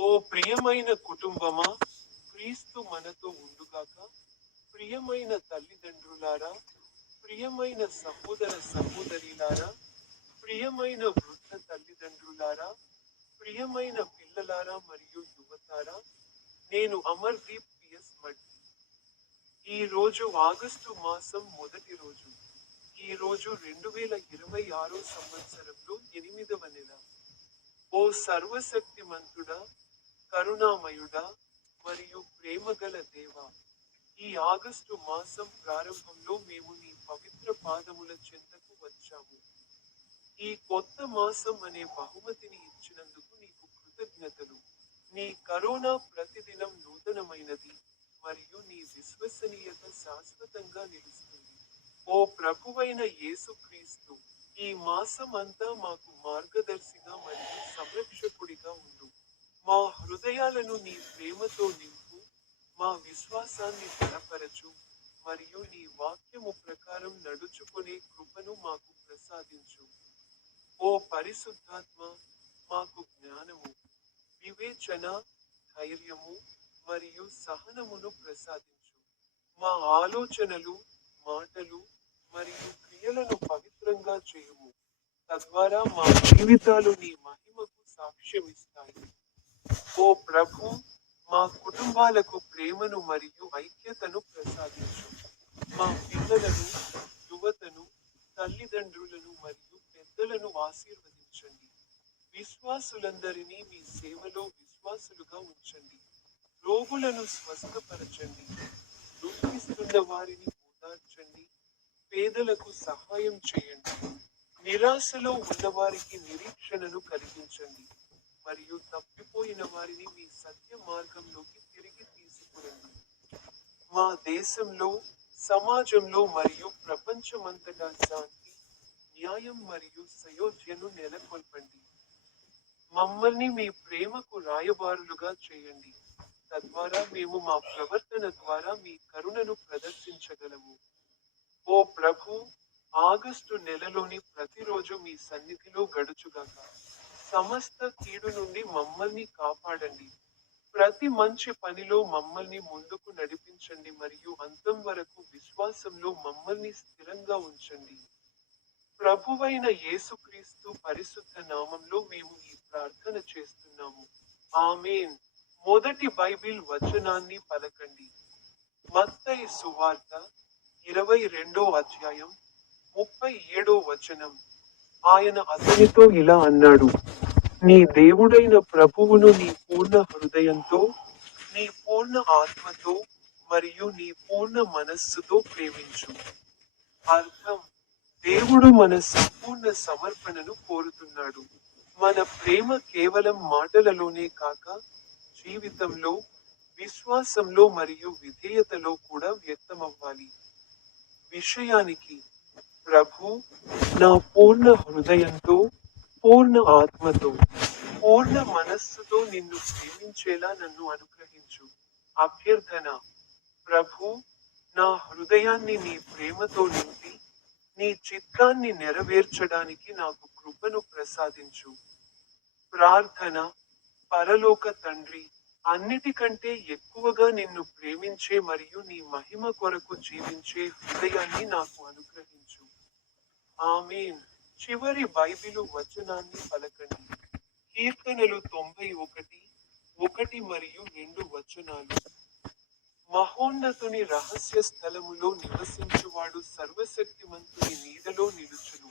ఓ ప్రియమైన కుటుంబమా, క్రీస్తు మనతో ఉండుగాక. ప్రియమైన తల్లిదండ్రులారా, ప్రియమైన సహోదర సహోదరీలారా, ప్రియమైన వృద్ధ తల్లిదండ్రులారా, ప్రియమైన పిల్లలారా మరియు యువతారా, నేను అమర్దీప్ పిఎస్ మడ్డి. ఈ రోజు ఆగస్టు మాసం మొదటి రోజు. ఈ రోజు 2026 సంవత్సరంలో 8వ నెల. ఓ సర్వశక్తిమంతుడా, కరుణామయుడా, మరియు ప్రేమగల దేవా, ఈ ఆగస్టు మాసం ప్రారంభంలో మేము నీ పవిత్ర పాదముల చెంతకు వచ్చాము. ఈ కొత్త మాసం అనే బహుమతిని ఇచ్చినందుకు నీకు కృతజ్ఞతలు. నీ కరుణ ప్రతిదినం నూతనమైనది, మరియు నీ విశ్వసనీయత శాశ్వతంగా నిలుస్తుంది. ఓ ప్రభువైన యేసుక్రీస్తు, ఈ మాసం అంతా మాకు మార్గదర్శిగా మరియు సంరక్షకుడిగా ఉండు. మా హృదయాలను నీ ప్రేమతో నింపు, మా విశ్వాసాన్ని బలపరచు, మరియు నీ వాక్యము ప్రకారం నడుచుకునే కృపను మాకు ప్రసాదించు. ఓ పరిశుద్ధాత్మ, మాకు జ్ఞానము, వివేచన, ధైర్యము, మరియు సహనమును ప్రసాదించు. మా ఆలోచనలు, మాటలు, మరియు క్రియలను పవిత్రంగా చేయుము, తద్వారా మా జీవితాలు నీ మహిమకు సాక్ష్యమిస్తాయి. ఓ ప్రభు, మా కుటుంబాలకు ప్రేమను మరియు ఐక్యతను ప్రసాదించు. మా పిల్లలను, యువతను, తల్లిదండ్రులను మరియు పెద్దలను ఆశీర్వదించండి. విశ్వాసులందరినీ మీ సేవలో విశ్వాసులుగా ఉంచండి. రోగులను స్వస్థపరచండి, దుఃఖిస్తున్న వారిని ఓదార్చండి, పేదలకు సహాయం చేయండి. నిరాశలో ఉన్నవారికి నిరీక్షణను కలిగించండి, మరియు తప్పిపోయిన వారిని మీ సత్య మార్గంలోకి తిరిగి తీసుకురండి. మా దేశంలో, సమాజంలో మరియు ప్రపంచమంతటా శాంతి, న్యాయం మరియు సయోధ్యను నెలకొల్పండి. మమ్మల్ని మీ ప్రేమకు రాయబారులుగా చేయండి, తద్వారా మేము మా ప్రవర్తన ద్వారా మీ కరుణను ప్రదర్శించగలము. ఓ ప్రభు, ఆగస్టు నెలలోని ప్రతిరోజు మీ సన్నిధిలో గడుచుగాక. సమస్త కీడు నుండి మమ్మల్ని కాపాడండి. ప్రతి మంచి పనిలో మమ్మల్ని ముందుకు నడిపించండి మరియు అంతం వరకు విశ్వాసంలో మమ్మల్ని స్థిరంగా ఉంచండి. ప్రభువైన యేసుక్రీస్తు పరిశుద్ధ నామంలో మేము ఈ ప్రార్థన చేస్తున్నాము. ఆమేన్. మొదటి బైబిల్ వచనాన్ని పలకండి. మత్తయి సువార్త 22వ అధ్యాయం 37వ వచనం. ఆయన అతనితో ఇలా అన్నాడు, నీ దేవుడైన ప్రభువును నీ పూర్ణ హృదయంతో, నీ పూర్ణ ఆత్మతో, మరియు నీ పూర్ణ మనస్సుతో ప్రేమించు. అర్థం: దేవుడు మన సంపూర్ణ సమర్పణను కోరుతున్నాడు. మన ప్రేమ కేవలం మాటలలోనే కాక, జీవితంలో, విశ్వాసంలో మరియు విధేయతలో కూడా వ్యక్తమవ్వాలి. విషయానికి: ప్రభూ, నా పూర్ణ హృదయంతో, పూర్ణ ఆత్మతో, పూర్ణ మనస్సుతో నిన్ను ప్రేమించేలా నన్ను అనుగ్రహించు. అభ్యర్థన: ప్రభూ, నా హృదయాన్ని నీ ప్రేమతో నింపి, నీ చిత్తాన్ని నెరవేర్చడానికి నాకు కృపను ప్రసాదించు. ప్రార్థన: పరలోక తండ్రి, అన్నిటికంటే ఎక్కువగా నిన్ను ప్రేమించే మరియు నీ మహిమ కొరకు జీవించే హృదయాన్ని నాకు అనుగ్రహించు. ఆమేన్. చివరి బైబిలు వచనాన్ని పలకండి. కీర్తనలు 91, 1 మరియు 2 వచనాలు. మహోన్నతుని రహస్య స్థలములో నివసించువాడు సర్వశక్తిమంతుని నీడలో నిలుచును.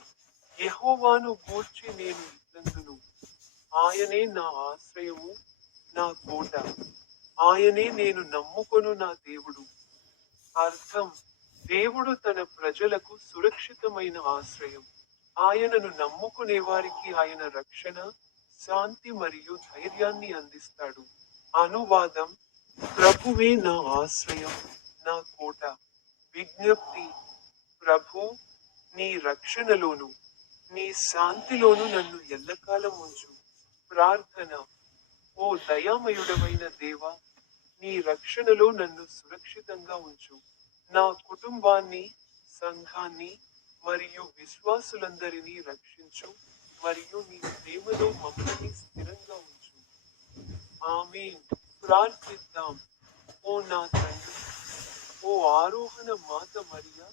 యెహోవాను గూర్చి నేను ఇట్లందును, ఆయనే నా ఆశ్రయము, నా కోట, ఆయనే నేను నమ్ముకొను నా దేవుడు. అర్థం: దేవుడు తన ప్రజలకు సురక్షితమైన ఆశ్రయం. ఆయనను నమ్ముకునేవారికి ఆయన రక్షణ, శాంతి మరియు ధైర్యాన్ని అందిస్తాడు. అనువాదం: ప్రభువే నా ఆశ్రయం, నా కోట. విజ్ఞప్తి: ప్రభూ, నీ రక్షణలోను, నీ శాంతిలోను నన్ను ఎల్లకాలం ఉంచు. ప్రార్థన: ఓ దయామయుడవైన దేవా, నీ రక్షణలో నన్ను సురక్షితంగా ఉంచు. నా కుటుంబాన్ని, సంఘాన్ని, మరియు విశ్వాసులందరినీ రక్షించు, మరియు నీ ప్రేమలో మమ్మల్ని స్థిరంగా ఉంచు. ఆమేన్. ప్రార్థిద్దాం. ఓ నా తండ్రి, ఓ ఆరోహణ మాత మరియా,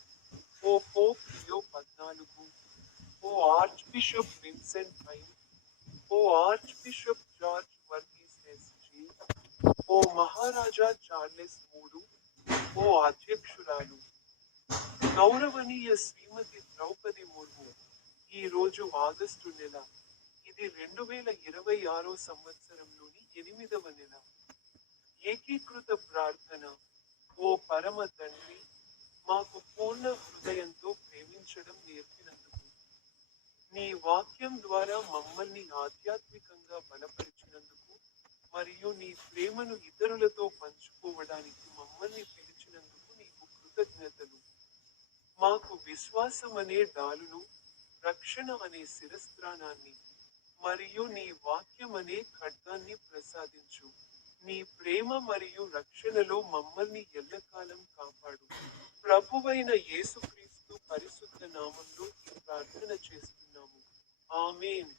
ఓ పోప్ లియో 14, ఓ ఆర్చ్ బిషప్ విన్సెంట్ ఐ, ఓ archbishop George Varghese SG, ఓ మహారాజా చార్లెస్ 3, ఓ అధ్యక్షురాలు గౌరవనీయ శ్రీమతి ద్రౌపది ముర్ము. ఈ రోజు ఆగస్టు నెల. ఇది 2026 సంవత్సరంలోని 8వ నెల. ఏకీకృత ప్రార్థన. ఓ పరమ తండ్రి, మాకు పూర్ణ హృదయంతో ప్రేమించడం నేర్పినందుకు, నీ వాక్యం ద్వారా మమ్మల్ని ఆధ్యాత్మికంగా బలపరిచినందుకు, మరియు నీ ప్రేమను ఇతరులతో పంచుకోవడానికి మమ్మల్ని పిలిచినందుకు నీకు కృతజ్ఞతలు. మాకు విశ్వాసమనే డాలును, రక్షణ అనే శిరస్త్రాణాన్ని, మరియు నీ వాక్యమనే ఖడ్గాన్ని ప్రసాదించు. నీ ప్రేమ మరియు రక్షణలో మమ్మల్ని ఎల్లకాలం కాపాడు. ప్రభువైన యేసుక్రీస్తు పరిశుద్ధ నామంలో ఈ ప్రార్థన చేస్తున్నాము. ఆమేన్.